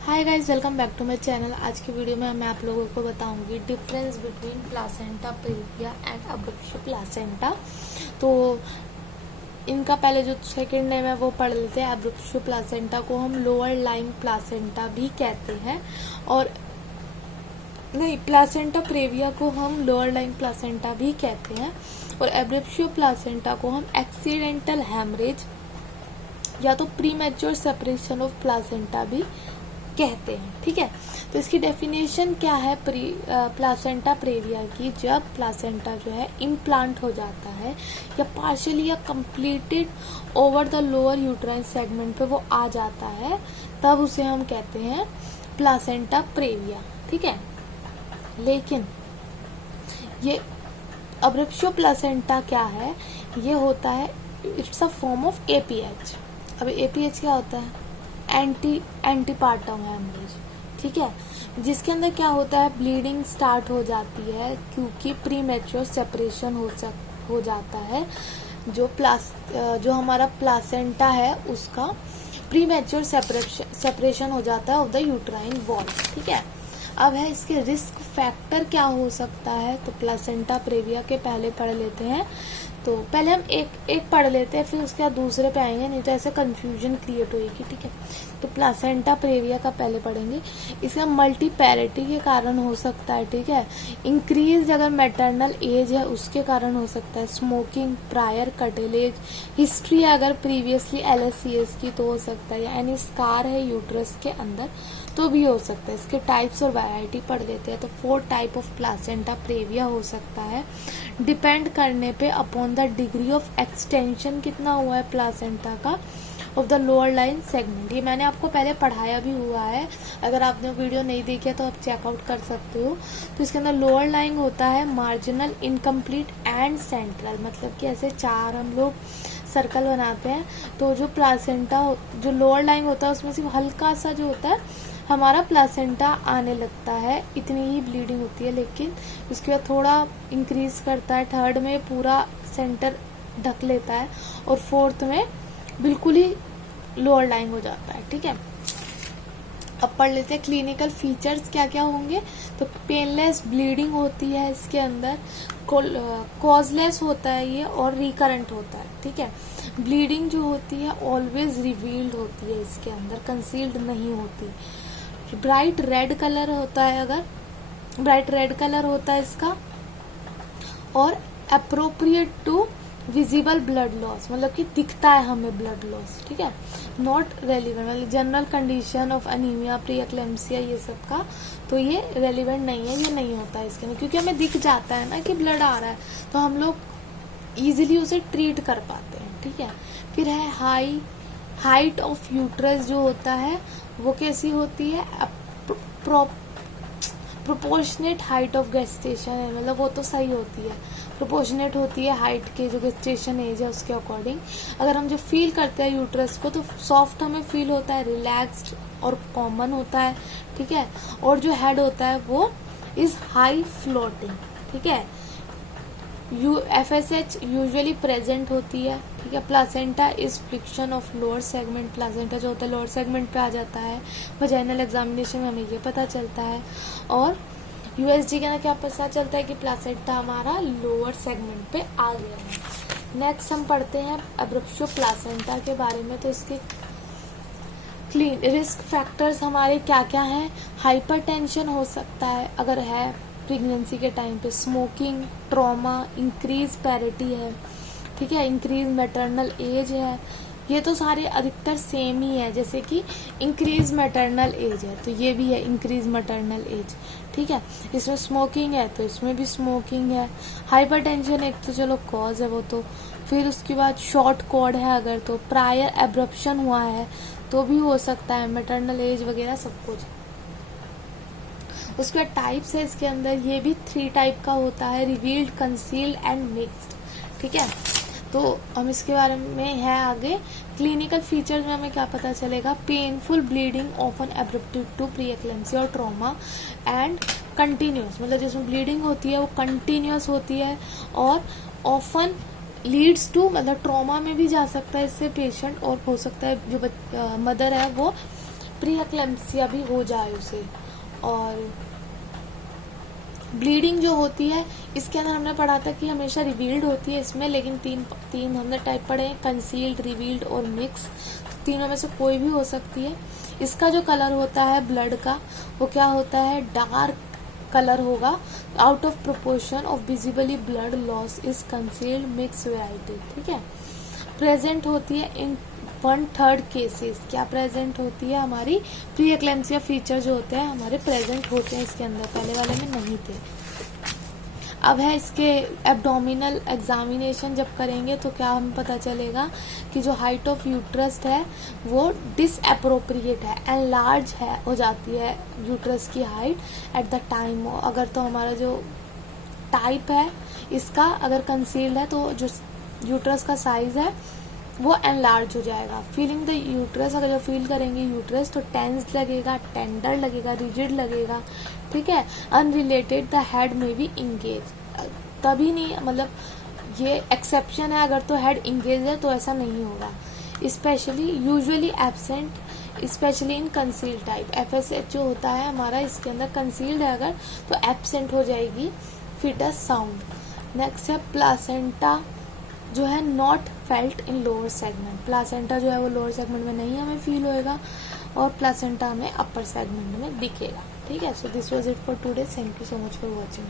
Hi guys, welcome back to my channel. आज की video में मैं आप लोगों को बताऊंगी difference between placenta previa and abruptio placenta. तो इनका पहले जो सेकंड नेम है वो पढ़ लेते हैं। अब्रप्टियो प्लासेंटा को हम लोअर लाइंग प्लासेंटा भी कहते हैं, और नहीं, प्लासेंटा प्रेविया को हम लोअर लाइंग प्लासेंटा भी कहते हैं, और अब्रप्टियो प्लासेंटा को हम एक्सीडेंटल हैमरेज या तो प्रीमैच्योर सेपरेशन ऑफ प्लासेंटा भी कहते हैं। ठीक है, तो इसकी डेफिनेशन क्या है प्लासेंटा प्रेविया की? जब प्लासेंटा जो है इम्प्लांट हो जाता है या पार्शियली या completed over the lower uterine segment पे वो आ जाता है, तब उसे हम कहते हैं प्लासेंटा प्रेविया। ठीक है, लेकिन ये अब्रप्टियो प्लासेंटा क्या है? ये होता है, it's a form of APH. अब एपीएच क्या होता है? Antepartum haemorrhage. ठीक है, जिसके अंदर क्या होता है, ब्लीडिंग स्टार्ट हो जाती है क्योंकि प्रीमैच्योर सेपरेशन हो जाता है। जो हमारा प्लासेंटा है उसका प्रीमैच्योर सेपरेशन हो जाता है ऑफ द यूट्राइन वॉल। ठीक है, अब है इसके रिस्क फैक्टर क्या हो सकता है। तो प्लासेंटा प्रेविया के पहले पढ़ लेते हैं। तो पहले हम एक पढ़ लेते हैं, फिर उसके बाद दूसरे पे आएंगे, नहीं तो ऐसे कंफ्यूजन क्रिएट होगी। ठीक है, तो प्लासेंटा प्रेविया का पहले पढ़ेंगे। इसका मल्टीपैरिटी के कारण हो सकता है। ठीक है, इंक्रीज अगर मैटरनल एज है उसके कारण हो सकता है, स्मोकिंग, प्रायर कटेलेज, हिस्ट्री अगर प्रीवियसली LSCS की तो हो सकता है, या एनी स्कार है यूट्रस के अंदर तो भी हो सकता है। इसके टाइप्स और वैरायटी पढ़ लेते हैं। तो 4 टाइप ऑफ प्लासेंटा प्रेविया हो सकता है, डिपेंड करने पे upon the degree of extension कितना हुआ है प्लासेंटा का of the lower line segment. ये मैंने आपको पहले पढ़ाया भी हुआ है, अगर आपने वीडियो नहीं देखी है तो आप चेकआउट कर सकते हो। तो इसके अंदर लोअर लाइन होता है मार्जिनल, इनकम्प्लीट एंड सेंट्रल, मतलब कि ऐसे 4 हम लोग सर्कल बनाते हैं। तो जो प्लासेंटा जो लोअर लाइन होता है उसमें सिर्फ हल्का सा जो होता है हमारा प्लासेंटा आने लगता है, इतनी ही ब्लीडिंग होती है, लेकिन उसके बाद थोड़ा इंक्रीज करता है। थर्ड में पूरा सेंटर ढक लेता है, और फोर्थ में बिल्कुल ही लोअर लाइन हो जाता है। ठीक है, अब पढ़ लेते हैं क्लिनिकल फीचर्स क्या क्या होंगे। तो पेनलेस ब्लीडिंग होती है इसके अंदर, कॉजलेस होता है ये, और रिकरेंट होता है। ठीक है, ब्लीडिंग जो होती है ऑलवेज रिवील्ड होती है, इसके अंदर कंसील्ड नहीं होती। ब्राइट रेड कलर होता है, अगर ब्राइट रेड कलर होता है इसका, और appropriate to visible blood loss, मतलब कि दिखता है हमें ब्लड लॉस। ठीक है, नॉट रेलिवेंट, मतलब general condition of anaemia, pre-eclampsia, ये सब का तो ये रेलिवेंट नहीं है, ये नहीं होता है इसके अंदर, क्योंकि हमें दिख जाता है ना कि ब्लड आ रहा है, तो हम लोग इजीली उसे ट्रीट कर पाते हैं। ठीक है, फिर है हाइट ऑफ यूट्रस जो होता है वो कैसी होती है? प्रोपोर्शनेट हाइट ऑफ गेस्टेशन है, मतलब वो तो सही होती है, प्रोपोर्शनेट होती है हाइट के जो गेस्टेशन एज है उसके अकॉर्डिंग। अगर हम जो फील करते हैं यूट्रस को तो सॉफ्ट हमें फील होता है, रिलैक्स्ड और कॉमन होता है। ठीक है, और जो हेड होता है वो इज हाई फ्लोटिंग। ठीक है, FSH यूजुअली प्रेजेंट होती है। ठीक है, placenta is friction of lower segment, placenta जो होता है लोअर सेगमेंट पे आ जाता है। वजाइनल एग्जामिनेशन में हमें ये पता चलता है, और USG के अंदर क्या पता चलता है कि प्लासेंटा हमारा लोअर सेगमेंट पे आ गया है। नेक्स्ट हम पढ़ते हैं अब्रप्टियो प्लासेंटा के बारे में। तो इसके रिस्क फैक्टर्स हमारे क्या क्या हैं? हाइपरटेंशन हो सकता है अगर है प्रेगनेंसी के टाइम पे, स्मोकिंग, ट्रॉमा, इंक्रीज पैरिटी है। ठीक है, इंक्रीज मैटरनल एज है, ये तो सारे अधिकतर सेम ही है, जैसे कि इंक्रीज मैटरनल एज है तो ये भी है इंक्रीज मैटरनल एज। ठीक है, इसमें स्मोकिंग है तो इसमें भी स्मोकिंग है। हाइपरटेंशन एक तो चलो कॉज है वो तो, फिर उसके बाद शॉर्ट कॉर्ड है अगर, तो प्रायर एब्रप्शन हुआ है तो भी हो सकता है, मैटरनल एज वगैरह सब कुछ। उसके बाद टाइप्स है इसके अंदर, ये भी 3 टाइप का होता है, रिवील्ड, कंसील्ड एंड मिक्स्ड। ठीक है, तो हम इसके बारे में है आगे। क्लिनिकल फीचर्स में हमें क्या पता चलेगा? Painful bleeding often abruption to preeclampsia और ट्रॉमा एंड कंटिन्यूस, मतलब जिसमें ब्लीडिंग होती है वो कंटिन्यूस होती है, और ऑफन लीड्स टू, मतलब ट्रॉमा में भी जा सकता है इससे पेशेंट, और हो सकता है जो मदर है वो प्री एक्लेम्पसिया भी हो जाए उसे। और ब्लीडिंग जो होती है इसके अंदर हमने पढ़ा था कि हमेशा रिवील्ड होती है इसमें, लेकिन तीन हमने टाइप पढ़े हैं, कंसील्ड, रिवील्ड और मिक्स। तीनों में से कोई भी हो सकती है। इसका जो कलर होता है ब्लड का वो क्या होता है, डार्क कलर होगा। Out of proportion of visibly blood loss is concealed mix variety. ठीक है, प्रेजेंट होती है इन 1/3 केसेस। क्या प्रेजेंट होती है, हमारी प्री एक्लेम्पसिया फीचर जो होते हैं हमारे प्रेजेंट होते हैं इसके अंदर, पहले वाले में नहीं थे। अब है इसके एब्डोमिनल एग्जामिनेशन जब करेंगे तो क्या हमें पता चलेगा कि जो हाइट ऑफ यूट्रस है वो डिसअप्रोप्रिएट है, एनलार्ज है हो जाती है यूट्रस की हाइट एट द टाइम। अगर तो हमारा जो टाइप है इसका अगर कंसील्ड है तो जो यूट्रस का साइज है वो एनलार्ज हो जाएगा। फीलिंग द यूट्रस, अगर जो फील करेंगे यूट्रस तो टेंस लगेगा, टेंडर लगेगा, रिजिड लगेगा। ठीक है, अनरिलेटेड द हेड में बी इंगेज, तभी नहीं, मतलब ये एक्सेप्शन है, अगर तो हेड इंगेज है तो ऐसा नहीं होगा। Specially usually absent specially in concealed type. FSH जो होता है हमारा इसके अंदर कंसील्ड है अगर तो एब्सेंट हो जाएगी फीटस साउंड। नेक्स्ट है प्लासेंटा जो है not felt in lower segment. Placenta जो है वो लोअर सेगमेंट में नहीं हमें फील होएगा और प्लासेंटा हमें अपर सेगमेंट में दिखेगा। ठीक है, so this was it for today. Thank you so much for watching.